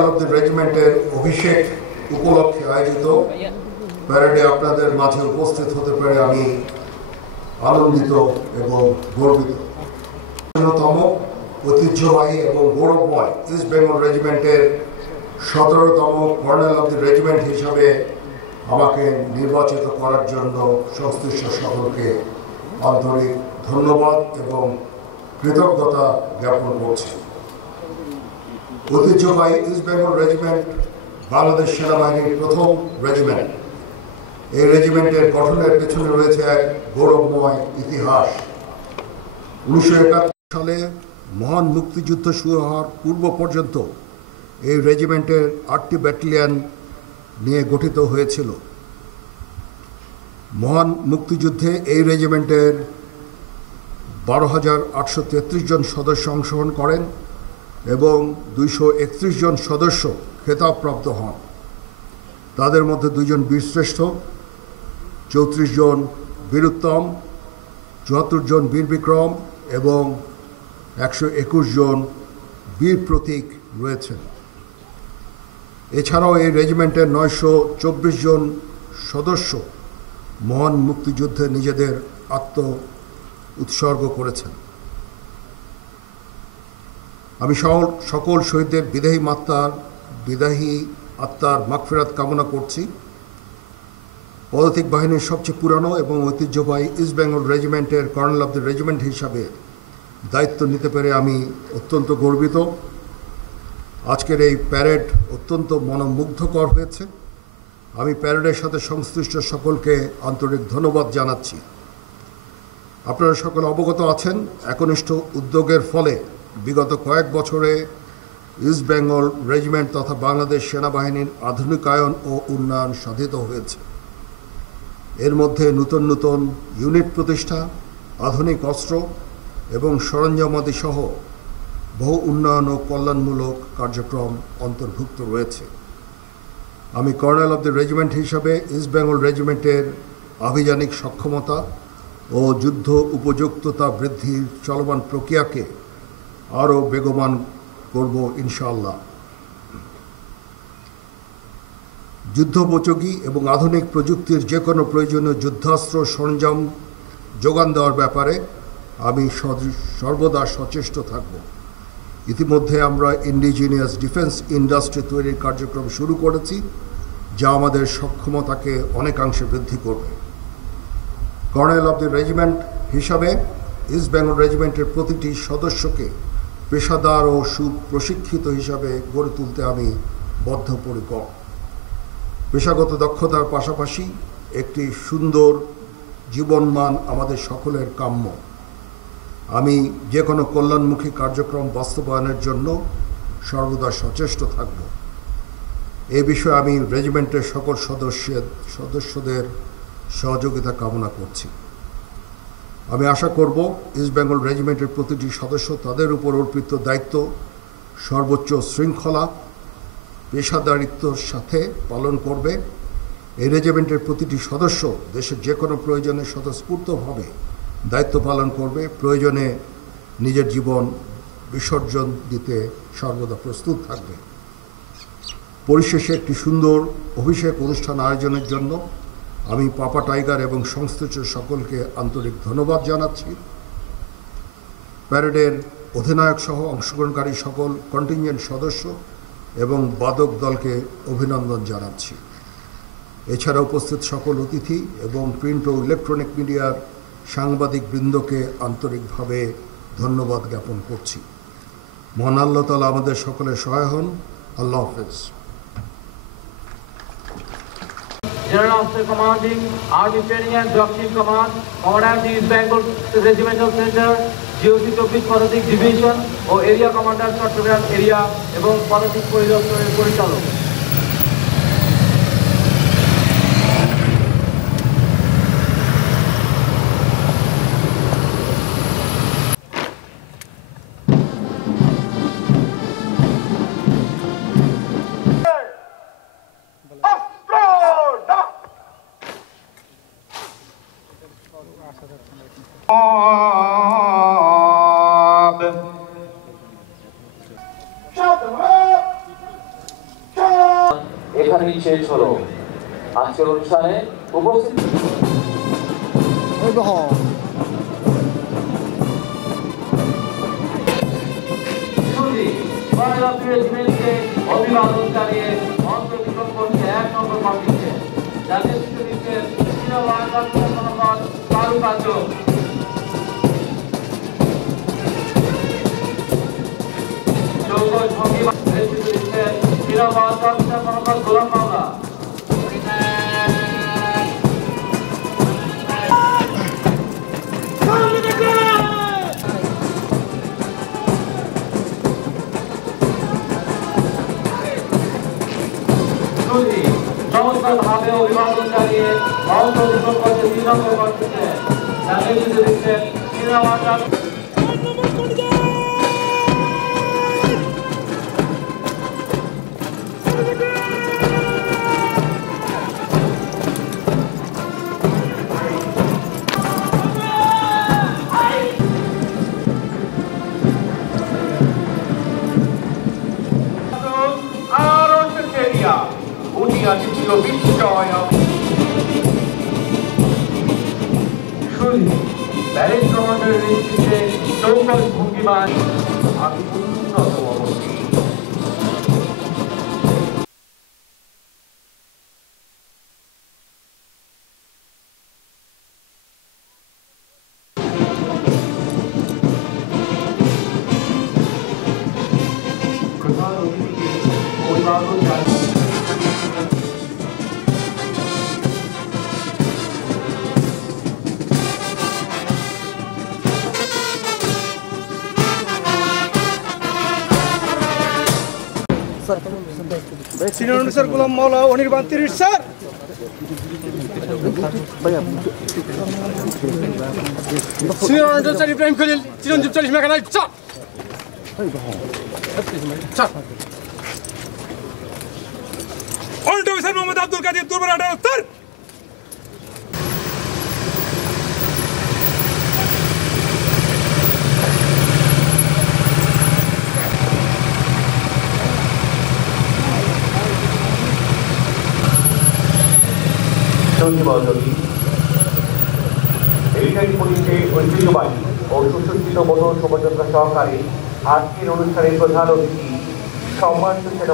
রেজিমেন্টের অভিষেক উপলক্ষে আয়োজিত প্যারেডে আপনাদের মাঝে উপস্থিত হতে পেরে আমি আনন্দিত এবং গর্বিত। অন্যতম ঐতিহ্যবাহী এবং গৌরবময় ইস্ট বেঙ্গল রেজিমেন্টের 17তম কর্নেল অব দি রেজিমেন্ট হিসাবে আমাকে নির্বাচিত করার জন্য সংশ্লিষ্ট সকলকে আন্তরিক ধন্যবাদ এবং কৃতজ্ঞতা জ্ঞাপন করছি। ঐতিহ্যবাহী ইস্ট বেঙ্গল রেজিমেন্ট বাংলাদেশ সেনাবাহিনীর প্রথম রেজিমেন্ট। এই রেজিমেন্টের গঠনের পেছনে রয়েছে এক গৌরবময় ইতিহাস। 1971 সালে মহান মুক্তিযুদ্ধ শুরু হওয়ার পূর্ব পর্যন্ত এই রেজিমেন্টের 8টি ব্যাটালিয়ন নিয়ে গঠিত হয়েছিল। মহান মুক্তিযুদ্ধে এই রেজিমেন্টের 12,833 জন সদস্য অংশগ্রহণ করেন এবং 231 জন সদস্য খেতাবপ্রাপ্ত হন। তাদের মধ্যে 2 জন বীরশ্রেষ্ঠ, 34 জন বীরুত্তম, 74 জন বীর বিক্রম এবং 121 জন বীর প্রতীক রয়েছেন। এছাড়াও এই রেজিমেন্টের 924 জন সদস্য মহান মুক্তিযুদ্ধে নিজেদের আত্ম উৎসর্গ করেছেন। আমি সকল শহীদদের বিদায়ী আত্মার মাগফিরাত কামনা করছি। পদাতিক বাহিনীর সবচেয়ে পুরানো এবং ঐতিহ্যবাহী ইস্ট বেঙ্গল রেজিমেন্টের কর্নেল অব দ্য রেজিমেন্ট হিসাবে দায়িত্ব নিতে পেরে আমি অত্যন্ত গর্বিত। আজকের এই প্যারেড অত্যন্ত মনোমুগ্ধকর হয়েছে। আমি প্যারেডের সাথে সংশ্লিষ্ট সকলকে আন্তরিক ধন্যবাদ জানাচ্ছি। আপনারা সকলে অবগত আছেন, একনিষ্ঠ উদ্যোগের ফলে বিগত কয়েক বছরে ইস্ট বেঙ্গল রেজিমেন্ট তথা বাংলাদেশ সেনাবাহিনীর আধুনিকায়ন ও উন্নয়ন সাধিত হয়েছে। এর মধ্যে নতুন নতুন ইউনিট প্রতিষ্ঠা, আধুনিক অস্ত্র এবং সরঞ্জামাদি সহ বহু উন্নয়ন ও কল্যাণমূলক কার্যক্রম অন্তর্ভুক্ত রয়েছে। আমি কর্নেল অব দ্য রেজিমেন্ট হিসাবে ইস্ট বেঙ্গল রেজিমেন্টের আভিযানিক সক্ষমতা ও যুদ্ধ উপযুক্ততা বৃদ্ধির চলমান প্রক্রিয়াকে আরও বেগবান করব ইনশাআল্লাহ। যুদ্ধোপযোগী এবং আধুনিক প্রযুক্তির যে কোনো প্রয়োজনীয় যুদ্ধাস্ত্র সরঞ্জাম যোগান দেওয়ার ব্যাপারে আমি সর্বদা সচেষ্ট থাকব। ইতিমধ্যে আমরা ইন্ডিজিনিয়াস ডিফেন্স ইন্ডাস্ট্রি তৈরির কার্যক্রম শুরু করেছি, যা আমাদের সক্ষমতাকে অনেকাংশে বৃদ্ধি করবে। কর্নেল অব দ্য রেজিমেন্ট হিসাবে ইস্ট বেঙ্গল রেজিমেন্টের প্রতিটি সদস্যকে পেশাদার ও সুপ্রশিক্ষিত হিসাবে গড়ে তুলতে আমি বদ্ধপরিকর। পেশাগত দক্ষতার পাশাপাশি একটি সুন্দর জীবনমান আমাদের সকলের কাম্য। আমি যে কোনো কল্যাণমুখী কার্যক্রম বাস্তবায়নের জন্য সর্বদা সচেষ্ট থাকব। এই বিষয়ে আমি রেজিমেন্টের সকল সদস্যদের সহযোগিতা কামনা করছি। আমি আশা করব ইস্ট বেঙ্গল রেজিমেন্টের প্রতিটি সদস্য তাদের উপর অর্পিত দায়িত্ব সর্বোচ্চ শৃঙ্খলা, পেশাদারিত্বর সাথে পালন করবে। এই রেজিমেন্টের প্রতিটি সদস্য দেশের যে কোনো প্রয়োজনে স্বতঃস্ফূর্তভাবে দায়িত্ব পালন করবে, প্রয়োজনে নিজের জীবন বিসর্জন দিতে সর্বদা প্রস্তুত থাকবে। পরিশেষে একটি সুন্দর অভিষেক অনুষ্ঠান আয়োজনের জন্য আমি পাপা টাইগার এবং সংশ্লিষ্ট সকলকে আন্তরিক ধন্যবাদ জানাচ্ছি। প্যারেডের অধিনায়ক সহ অংশগ্রহণকারী সকল কন্টিনজেন্ট সদস্য এবং বাদক দলকে অভিনন্দন জানাচ্ছি। এছাড়া উপস্থিত সকল অতিথি এবং প্রিন্ট ও ইলেকট্রনিক মিডিয়ার সাংবাদিক বৃন্দকে আন্তরিকভাবে ধন্যবাদ জ্ঞাপন করছি। মহান আল্লাহ তাআলা আমাদের সকলের সহায় হন। আল্লাহ হাফেজ। General Officer Commanding Army Training and Doctrine Command, Commandant East Bengal Regimental Center, GOC 24 পদাতিক ডিভিশন ও এরিয়া কমান্ডার চট্টগ্রাম এরিয়া এবং পদাতিক পরিদর্শনের পরিচালক। এখানেই শেষ হলো। আজকের অনুষ্ঠানে উপস্থিত অভিবাদন জানিয়ে মঞ্চ অতিক্রম করছে 1 নম্বর কমিটিতে জাতীয় শিশু দিবসের কারুকার্য গোলাম মামলা চমৎকারভাবে অভিবাদন জানিয়ে মঞ্চ অতিক্রম করছে 3 নম্বর কমিটিতে জাতীয় শিশু দিবসের ছিল বিস্ময় ব্যারেজ কমান্ডারের নেতৃত্বে চৌকস ভঙ্গিমান আমি উন্নত অবস্থি প্রধান অতিথিকে অভিবাদন জানিয়ে senior officer Golam Maula Anirban 30 sir senior officer Ibrahim Khalil Chiranjib 40 mechanised sir অল্ট অফিসার মোহাম্মদ আব্দুল কাদের দুর্বার 18 স্যার এইটাই পুলিশে ঐতিহ্যবাহী ও সুসজ্জিত মধুর শোভাযাত্রা সহকারে আজকের অনুষ্ঠানের প্রধান অতিথি সম্মানিত